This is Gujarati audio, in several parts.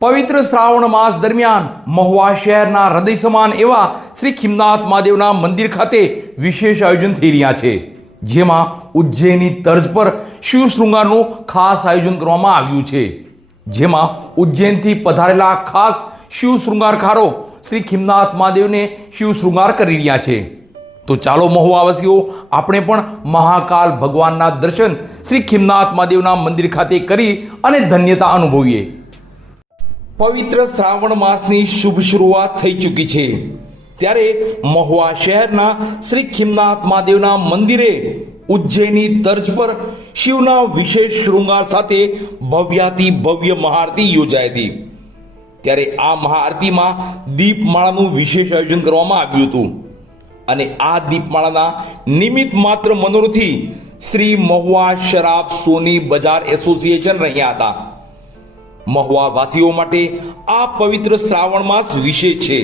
પવિત્ર શ્રાવણ માસ દરમિયાન મહુવા શહેરના હૃદય સમાન એવા શ્રી ખિમનાથ મહાદેવના મંદિર ખાતે વિશેષ આયોજન થઈ રહ્યા છે, જેમાં ઉજ્જૈનની તર્જ પર શિવ શૃંગારનું ખાસ આયોજન કરવામાં આવ્યું છે. જેમાં ઉજ્જૈનથી પધારેલા ખાસ શિવ શૃંગારકારો શ્રી ખિમનાથ મહાદેવને શિવ શૃંગાર કરી રહ્યા છે. તો ચાલો મહુવાવાસીઓ, આપણે પણ મહાકાલ ભગવાનના દર્શન શ્રી ખિમનાથ મહાદેવના મંદિર ખાતે કરી અને ધન્યતા અનુભવીએ. પવિત્ર શ્રાવણ માસની શુભ શરૂઆત થઈ ચૂકી છે. ત્યારે મહુવા શહેરના શ્રી ખિમનાથ મહાદેવના મંદિરે ઉજ્જૈની તર્જ પર શિવના વિશેષ શૃંગાર સાથે ભવ્યાતિ ભવ્ય મહાઆરતી યોજાઈ હતી. ત્યારે આ મહાઆરતીમાં દીપમાળાનું વિશેષ આયોજન કરવામાં આવ્યું હતું. અને આ દીપમાળાના નિમિત્ત માત્ર મનોરથી શ્રી મહુવા શરાબ સોની બજાર એસોસિએશન રહ્યા હતા. મહુવા વાસીઓ માટે આ પવિત્ર શ્રાવણ માસ વિશેષ છે.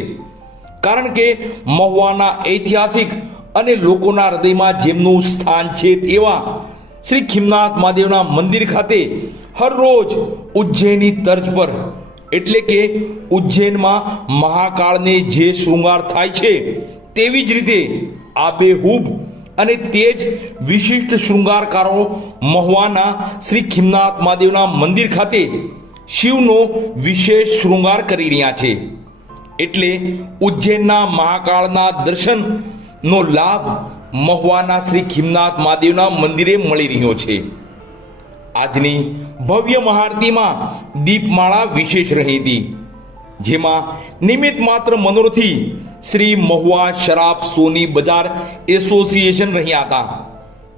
કારણ કે મહુવાના ઐતિહાસિક અને લોકોના હૃદયમાં જેમનું સ્થાન છે તેવા શ્રી ખિમનાથ મહાદેવના મંદિર ખાતે હરરોજ ઉજ્જૈની તર્જ પર, એટલે કે ઉજ્જૈનમાં મહાકાળને જે શૃંગાર થાય છે તેવી જ રીતે આબેહૂબ અને તે જ વિશિષ્ટ શૃંગારકારો મહુવાના શ્રી ખિમનાથ મહાદેવના મંદિર ખાતે શિવનો વિશેષ શૃંગાર કરી રહ્યા છે. એટલે ઉજ્જૈનના મહાકાળના દર્શનનો લાભ મહુવાના શ્રી ખિમનાથ મહાદેવના મંદિરે મળી રહ્યો છે. આજની ભવ્ય મહાઆરતીમાં દીપમાળા વિશેષ રહી હતી. જેમાં નિમિત્ત માત્ર મનોરથી શ્રી મહુવા શરાબ સોની બજાર એસોસિએશન રહ્યા હતા.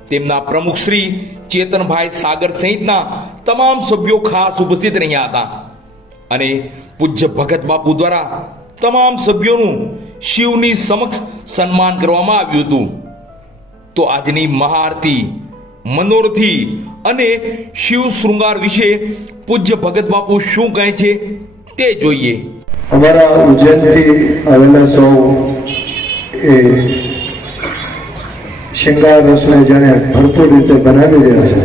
તેમના પ્રમુખ શ્રી ચેતનભાઈ સાગર સહિતના તમામ સભ્યો ખાસ ઉપસ્થિત રહ્યા હતા. અને પૂજ્ય ભગત બાપુ દ્વારા તમામ સભ્યોનું શિવની સમક્ષ સન્માન કરવામાં આવ્યું હતું. તો આજની મહાઆરતી, મનોરથી અને શિવ શૃંગાર વિશે પૂજ્ય ભગત બાપુ શું કહે છે તે જોઈએ. અમારા ઉજ્જૈનથી આવેલા સૌ એ શિંગાર રસને જેણે ભરપૂર રીતે બનાવી રહ્યા છે.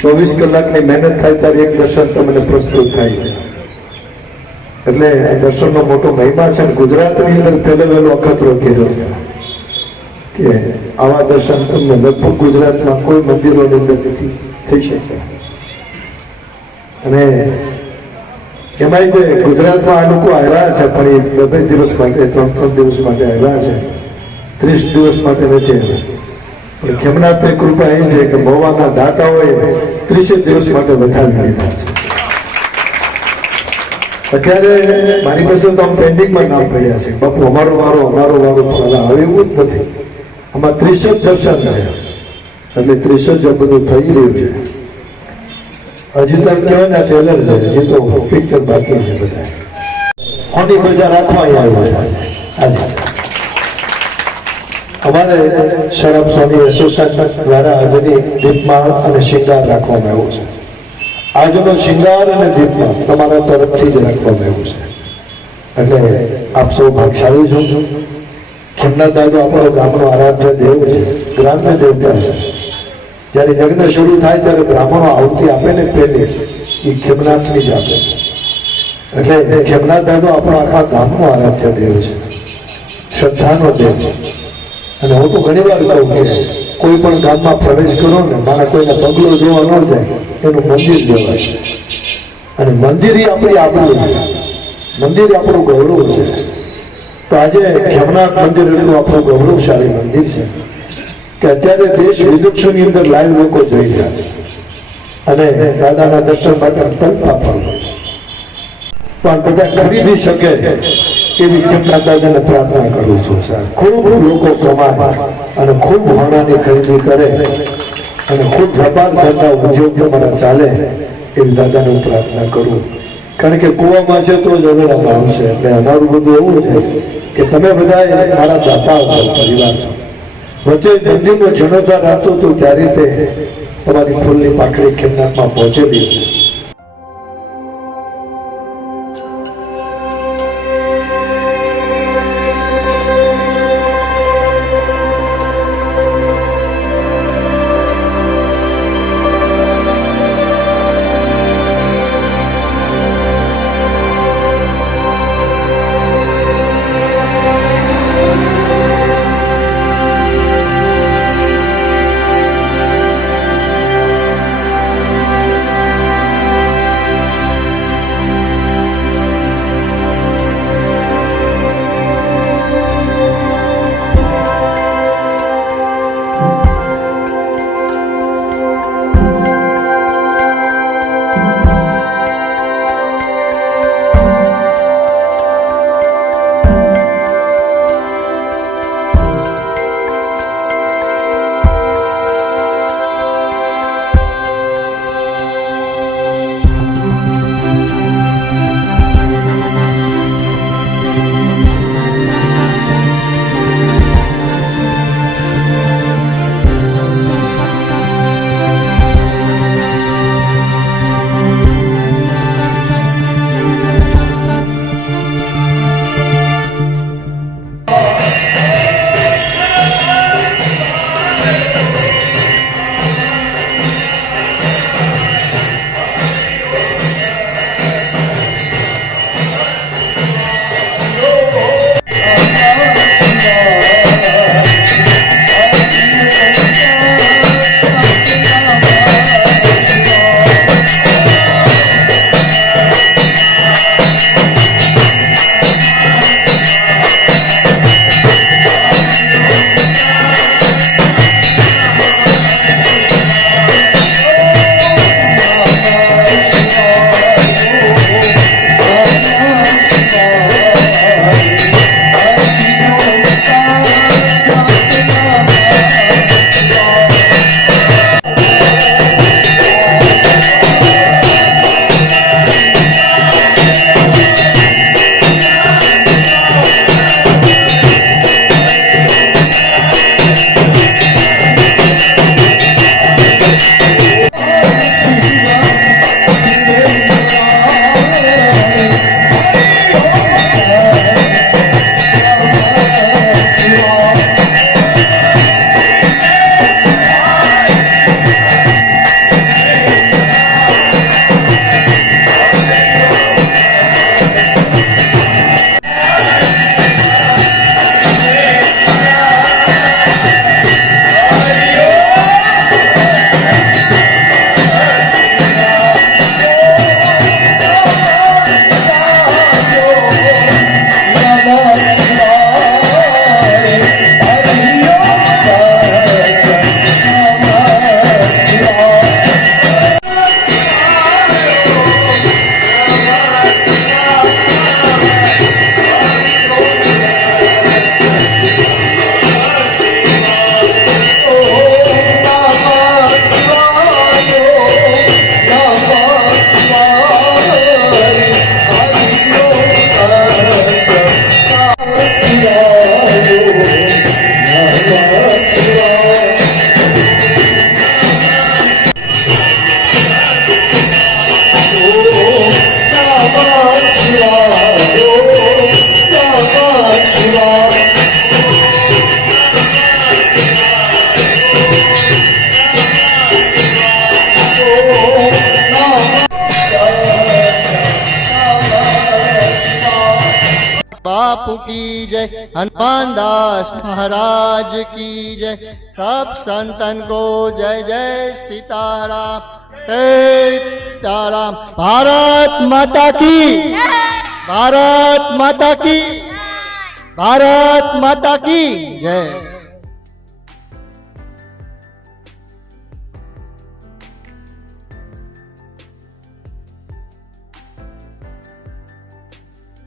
ચોવીસ કલાકની મહેનત થાય ત્યારે એક દર્શન તમને પ્રસ્તુત થાય છે. એટલે આ દર્શનનો મોટો મહિમા છે ગુજરાતની અંદર પહેલો વહેલો અખતરો કર્યો છે. કે આવા દર્શન તમને લગભગ ગુજરાતમાં કોઈ મંદિરોની અંદર નથી, થઈ શકે. અને એમાંય તે ગુજરાતમાં આ લોકો આવ્યા છે, પણ એ બે દિવસ માટે ત્રણ ત્રણ દિવસ માટે આવ્યા છે. ત્રીસ દિવસ માટે વેચે પણ ખેમનાથની કૃપા એ છે કે ભગવાનના દાતાઓએ ત્રીસે દિવસ માટે વધારી લીધા છે. અત્યારે મારી પાસે તો આમ પેન્ડિંગમાં નામ પડ્યા છે. બાપુ, અમારો વારો અમારો વારો પણ એવું જ નથી. આમાં ત્રીસ જ દર્શન છે. એટલે ત્રીસ જ બધું થઈ રહ્યું છે. હજી તો કહેવાય ને ટ્રેલર છે, હજી તો પિક્ચર બાકી છે બધા હોની મજા રાખવા આવ્યો છે. આજે. અમારે શરમ સ્વામી એસોસિએશન દ્વારા આજની દીપમાળ અને શિંગાર રાખવામાં આવ્યો છે. આજનો શિંગાર અને દીપમાળ તમારા તરફથી જ રાખવામાં આવ્યું છે. એટલે આપ સૌ ભાગશાળી છો. ખેમનાથ દાદો આપણો ગામનો આરાધ્ય દેવ છે, ગ્રામ્ય દેવતા છે. જ્યારે યજ્ઞ શરૂ થાય ત્યારે બ્રાહ્મણો આવતી આપે ને પેલી એ ખેમનાથની જ આપે છે. એટલે ખેમનાથ દાદો આપણો આખા ગામનો આરાધ્ય દેવ છે. શ્રદ્ધાનો દેવ. અને હું તો ઘણી વાર કહું કે કોઈ પણ ગામમાં પ્રવેશ કરો ને મારા કોઈને બંગલો જોવા ન જાય, એનું મંદિર જવાય. અને મંદિર એ આપણી આપણું છે. મંદિર આપણું ગૌરવ છે. તો આજે ખેમનાથ મંદિર એટલું આપણું ગૌરવશાળી મંદિર છે કે અત્યારે દેશ વિદેશોની અંદર લાઈવ લોકો જોઈ રહ્યા છે. અને દાદાના દર્શન માટે તલપા આપવાનું છે. પણ બધા ખરીદી શકે. એવી તેમના દાદાને પ્રાર્થના કરું છું, સર? ખૂબ લોકો કમાય અને ખૂબ હોનાની ખરીદી કરે અને ખૂબ વેપાર ધંધા ઉદ્યોગ તમારા ચાલે એવી દાદાને હું પ્રાર્થના કરું. કારણ કે કુવામાં છે તો જ અવેરામાં આવશે. એટલે અમારું બધું એવું છે કે તમે બધા મારા દાતા છો, પરિવાર છો. વચ્ચે મંદિરનો જીર્ણોદ્ધાર હતો ત્યારે તે તમારી ફૂલની પાકડી ખેમનાથમાં પહોંચેલી છે. બાપુ કી જય હનુમાનદાસ મહારાજ કી જય સબ સંતન કો જય જય સીતારામ તારામ ભારત માતા કી ભારત માતા કી ભારત માતા કી જય